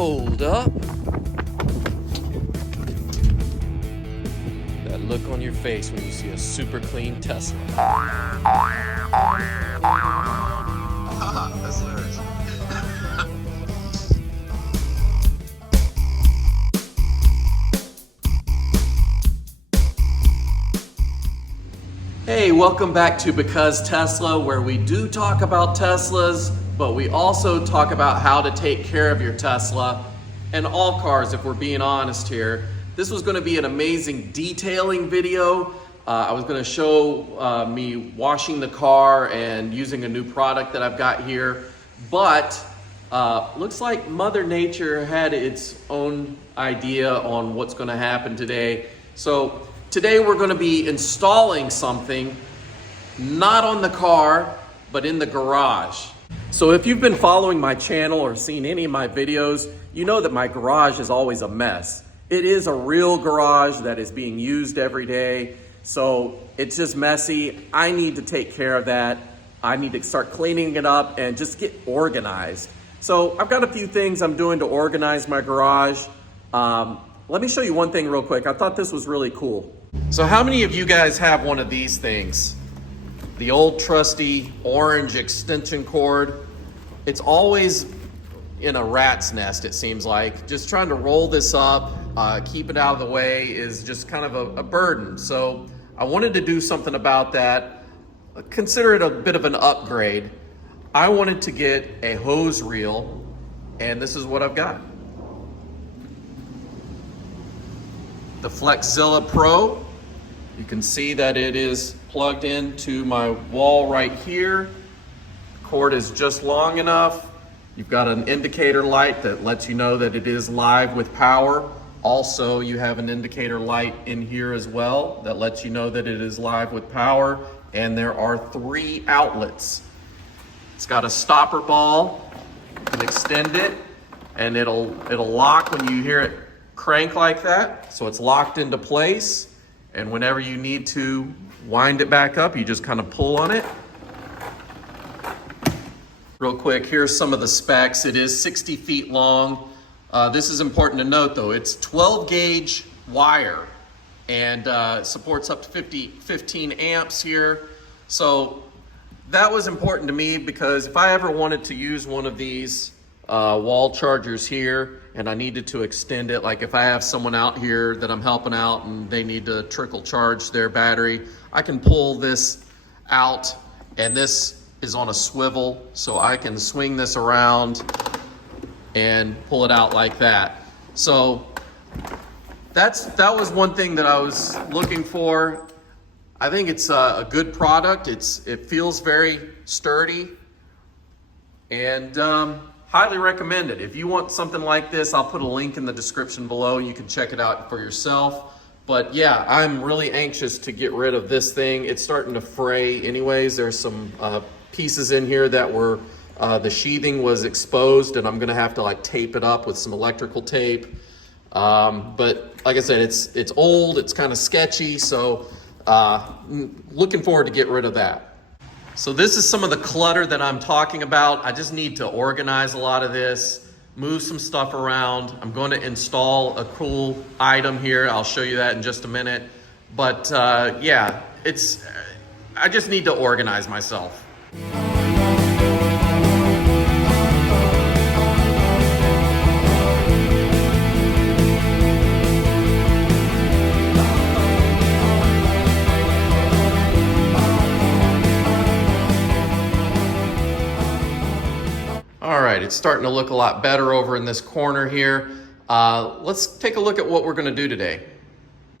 Hold up. That look on your face when you see a super clean Tesla. That's hilarious. Hey, welcome back to Because Tesla, where we do talk about Teslas, but we also talk about how to take care of your Tesla and all cars, if we're being honest here. This was going to be an amazing detailing video. I was going to show me washing the car and using a new product that I've got here, but looks like Mother Nature had its own idea on what's going to happen today. So today we're going to be installing something, not on the car, but in the garage. So if you've been following my channel or seen any of my videos, you know that my garage is always a mess. It is a real garage that is being used every day, so it's just messy. I need to take care of that. I need to start cleaning it up and just get organized. So I've got a few things I'm doing to organize my garage. Let me show you one thing real quick. I thought this was really cool. So how many of you guys have one of these things? The old trusty orange extension cord. It's always in a rat's nest, it seems like. Just trying to roll this up, keep it out of the way is just kind of a burden. So I wanted to do something about that. Consider it a bit of an upgrade. I wanted to get a hose reel, and this is what I've got. The FlexZilla Pro. You can see that it is plugged into my wall right here. The cord is just long enough. You've got an indicator light that lets you know that it is live with power. Also, you have an indicator light in here as well that lets you know that it is live with power. And there are 3 outlets. It's got a stopper ball. You can extend it and it'll lock when you hear it crank like that. So it's locked into place. And whenever you need to wind it back up, you just kind of pull on it. Real quick, here's some of the specs. It is 60 feet long. This is important to note though. It's 12 gauge wire and supports up to 15 amps here. So that was important to me because if I ever wanted to use one of these wall chargers here and I needed to extend it, like if I have someone out here that I'm helping out and they need to trickle charge their battery, I can pull this out, and this is on a swivel, so I can swing this around and pull it out like that. So that was one thing that I was looking for. I think it's a good product. It feels very sturdy, and highly recommend it. If you want something like this, I'll put a link in the description below. You can check it out for yourself. But yeah, I'm really anxious to get rid of this thing. It's starting to fray anyways. There's some pieces in here that were, the sheathing was exposed, and I'm gonna have to like tape it up with some electrical tape. But like I said, it's old, it's kind of sketchy, so looking forward to get rid of that. So this is some of the clutter that I'm talking about. I just need to organize a lot of this, move some stuff around. I'm going to install a cool item here. I'll show you that in just a minute. But yeah, I just need to organize myself. All right, it's starting to look a lot better over in this corner here. Let's take a look at what we're gonna do today.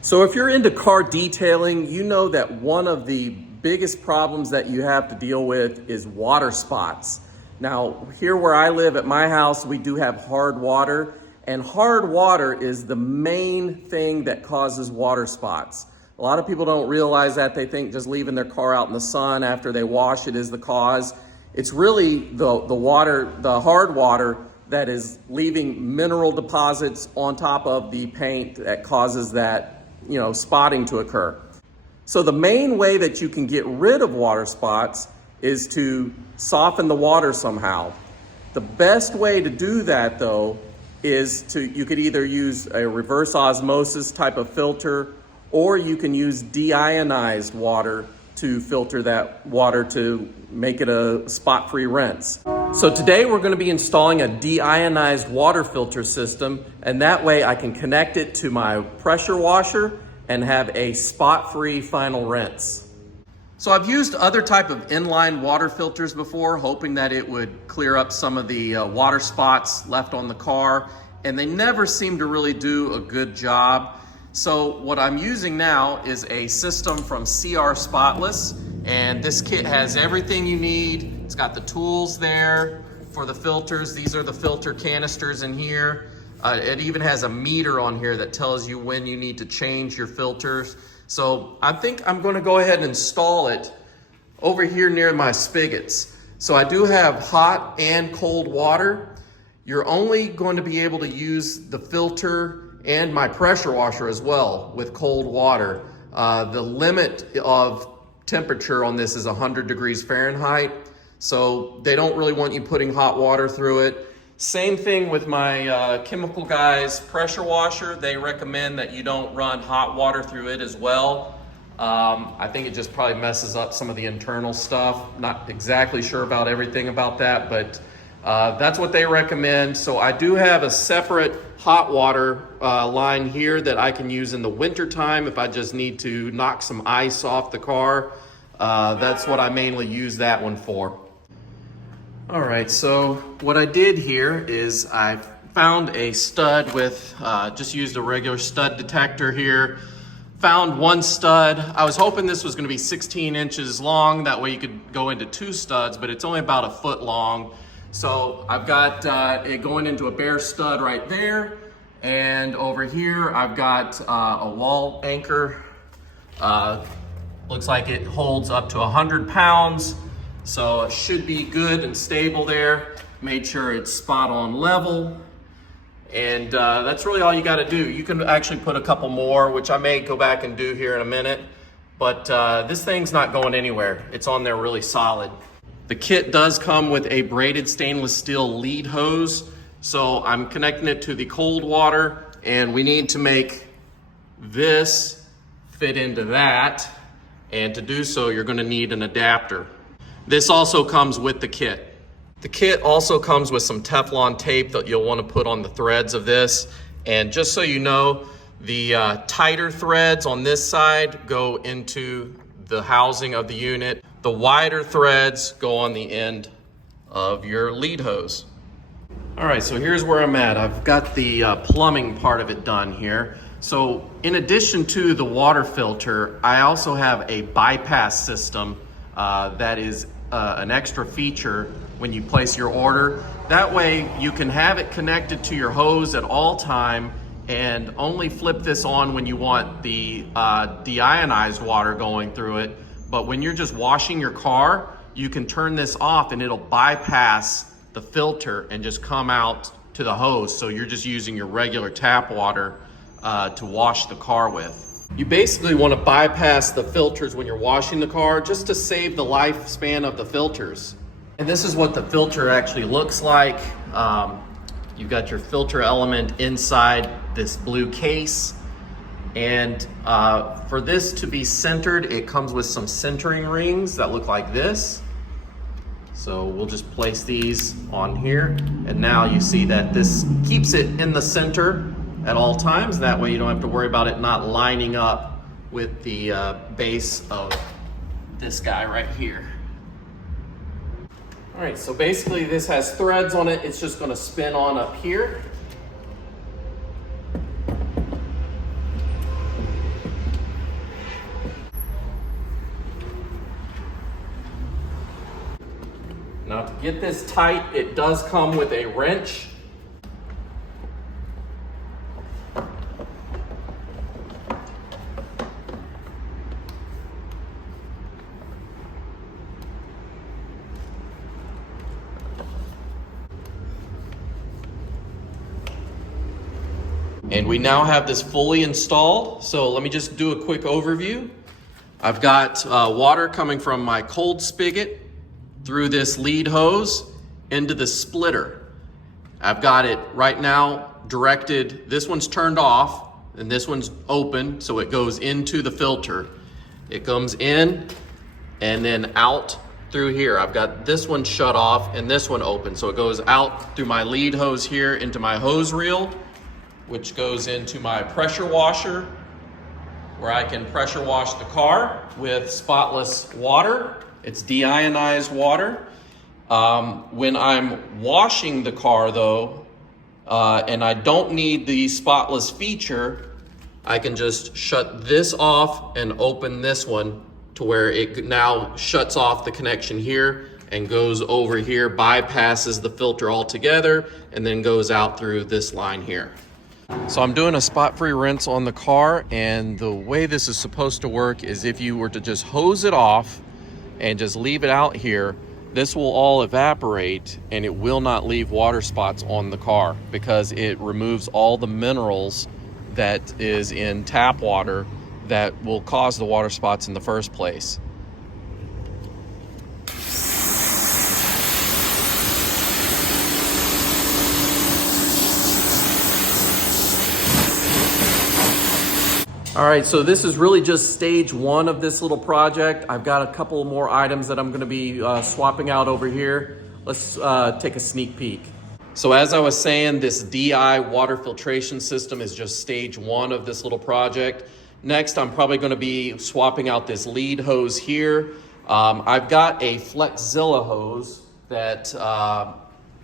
So if you're into car detailing, you know that one of the biggest problems that you have to deal with is water spots. Now, here where I live at my house, we do have hard water, and hard water is the main thing that causes water spots. A lot of people don't realize that. They think just leaving their car out in the sun after they wash it is the cause. It's really the hard water that is leaving mineral deposits on top of the paint that causes that, spotting to occur. So the main way that you can get rid of water spots is to soften the water somehow. The best way to do that though you could either use a reverse osmosis type of filter, or you can use deionized water to filter that water to make it a spot-free rinse. So today we're going to be installing a deionized water filter system, and that way I can connect it to my pressure washer and have a spot-free final rinse. So I've used other type of inline water filters before, hoping that it would clear up some of the water spots left on the car, and they never seem to really do a good job. So what I'm using now is a system from CR Spotless, and this kit has everything you need. It's got the tools there for the filters. These are the filter canisters in here. It even has a meter on here that tells you when you need to change your filters. So I think I'm going to go ahead and install it over here near my spigots. So I do have hot and cold water. You're only going to be able to use the filter and my pressure washer as well with cold water. The limit of temperature on this is 100 degrees Fahrenheit. So they don't really want you putting hot water through it. Same thing with my Chemical Guys pressure washer. They recommend that you don't run hot water through it as well. I think it just probably messes up some of the internal stuff. Not exactly sure about everything about that, but that's what they recommend. So I do have a separate hot water line here that I can use in the winter time if I just need to knock some ice off the car. That's what I mainly use that one for. All right, so what I did here is I found a stud with, just used a regular stud detector here. Found one stud. I was hoping this was gonna be 16 inches long. That way you could go into 2 studs, but it's only about 1 foot long. So I've got it going into a bare stud right there. And over here, I've got a wall anchor. Looks like it holds up to 100 pounds. So it should be good and stable there. Made sure it's spot on level. And that's really all you gotta do. You can actually put a couple more, which I may go back and do here in a minute. But this thing's not going anywhere. It's on there really solid. The kit does come with a braided stainless steel lead hose. So I'm connecting it to the cold water, and we need to make this fit into that. And to do so, you're gonna need an adapter. This also comes with the kit. The kit also comes with some Teflon tape that you'll want to put on the threads of this. And just so you know, the tighter threads on this side go into the housing of the unit. The wider threads go on the end of your lead hose. All right, so here's where I'm at. I've got the plumbing part of it done here. So in addition to the water filter, I also have a bypass system that is an extra feature when you place your order. That way you can have it connected to your hose at all time and only flip this on when you want the deionized water going through it. But when you're just washing your car, you can turn this off and it'll bypass the filter and just come out to the hose. So you're just using your regular tap water to wash the car with. You basically want to bypass the filters when you're washing the car just to save the lifespan of the filters. And this is what the filter actually looks like. You've got your filter element inside this blue case. And for this to be centered, it comes with some centering rings that look like this. So we'll just place these on here. And now you see that this keeps it in the center at all times. That way you don't have to worry about it not lining up with the base of this guy right here. All right, so basically this has threads on it. It's just gonna spin on up here. Now to get this tight, it does come with a wrench. And we now have this fully installed. So let me just do a quick overview. I've got water coming from my cold spigot through this lead hose into the splitter. I've got it right now, directed, this one's turned off and this one's open, so it goes into the filter. It comes in and then out through here. I've got this one shut off and this one open. So it goes out through my lead hose here into my hose reel, which goes into my pressure washer, where I can pressure wash the car with Spotless water. It's deionized water. When I'm washing the car though, and I don't need the Spotless feature, I can just shut this off and open this one to where it now shuts off the connection here and goes over here, bypasses the filter altogether, and then goes out through this line here. So I'm doing a spot-free rinse on the car, and the way this is supposed to work is if you were to just hose it off and just leave it out here, this will all evaporate and it will not leave water spots on the car because it removes all the minerals that is in tap water that will cause the water spots in the first place. All right, so this is really just stage one of this little project. I've got a couple more items that I'm gonna be swapping out over here. Let's take a sneak peek. So as I was saying, this DI water filtration system is just stage one of this little project. Next, I'm probably gonna be swapping out this lead hose here. I've got a FlexZilla hose that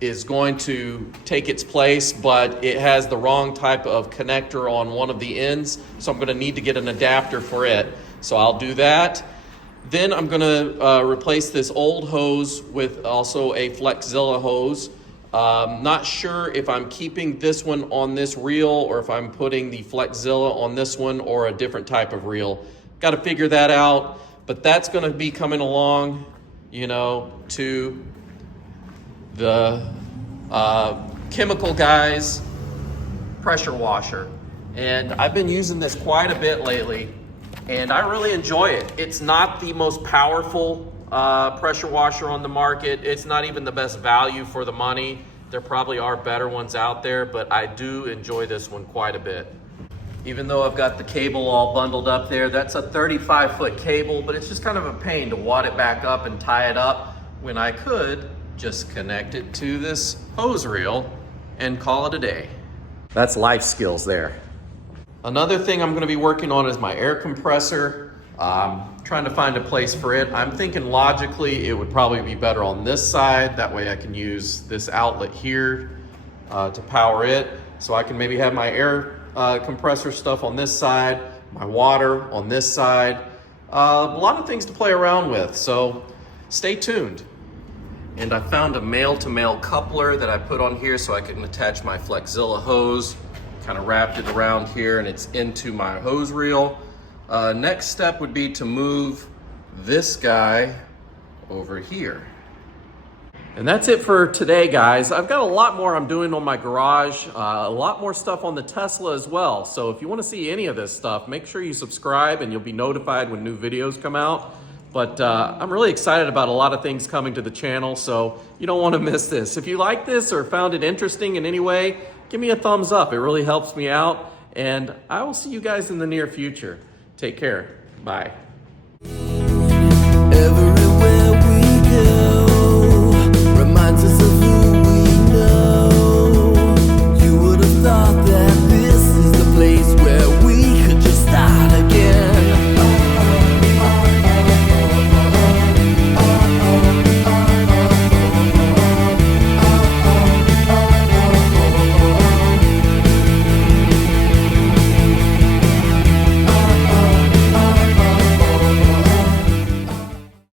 is going to take its place, but it has the wrong type of connector on one of the ends, so I'm gonna need to get an adapter for it. So I'll do that. Then I'm gonna replace this old hose with also a FlexZilla hose. Not sure if I'm keeping this one on this reel or if I'm putting the FlexZilla on this one or a different type of reel. Got to figure that out, but that's going to be coming along, you know, to the chemical guy's pressure washer. And I've been using this quite a bit lately, and I really enjoy it. It's not the most powerful pressure washer on the market. It's not even the best value for the money. There probably are better ones out there, but I do enjoy this one quite a bit. Even though I've got the cable all bundled up there, that's a 35-foot cable, but it's just kind of a pain to wad it back up and tie it up when I could just connect it to this hose reel and call it a day. That's life skills there. Another thing I'm gonna be working on is my air compressor. Trying to find a place for it. I'm thinking logically it would probably be better on this side. That way I can use this outlet here to power it. So I can maybe have my air compressor stuff on this side, my water on this side. A lot of things to play around with, so stay tuned. And I found a male-to-male coupler that I put on here so I can attach my FlexZilla hose. Kind of wrapped it around here and it's into my hose reel. Next step would be to move this guy over here. And that's it for today, guys. I've got a lot more I'm doing on my garage, a lot more stuff on the Tesla as well. So if you want to see any of this stuff, make sure you subscribe and you'll be notified when new videos come out. But I'm really excited about a lot of things coming to the channel, so you don't want to miss this. If you like this or found it interesting in any way, give me a thumbs up. It really helps me out. And I will see you guys in the near future. Take care. Bye.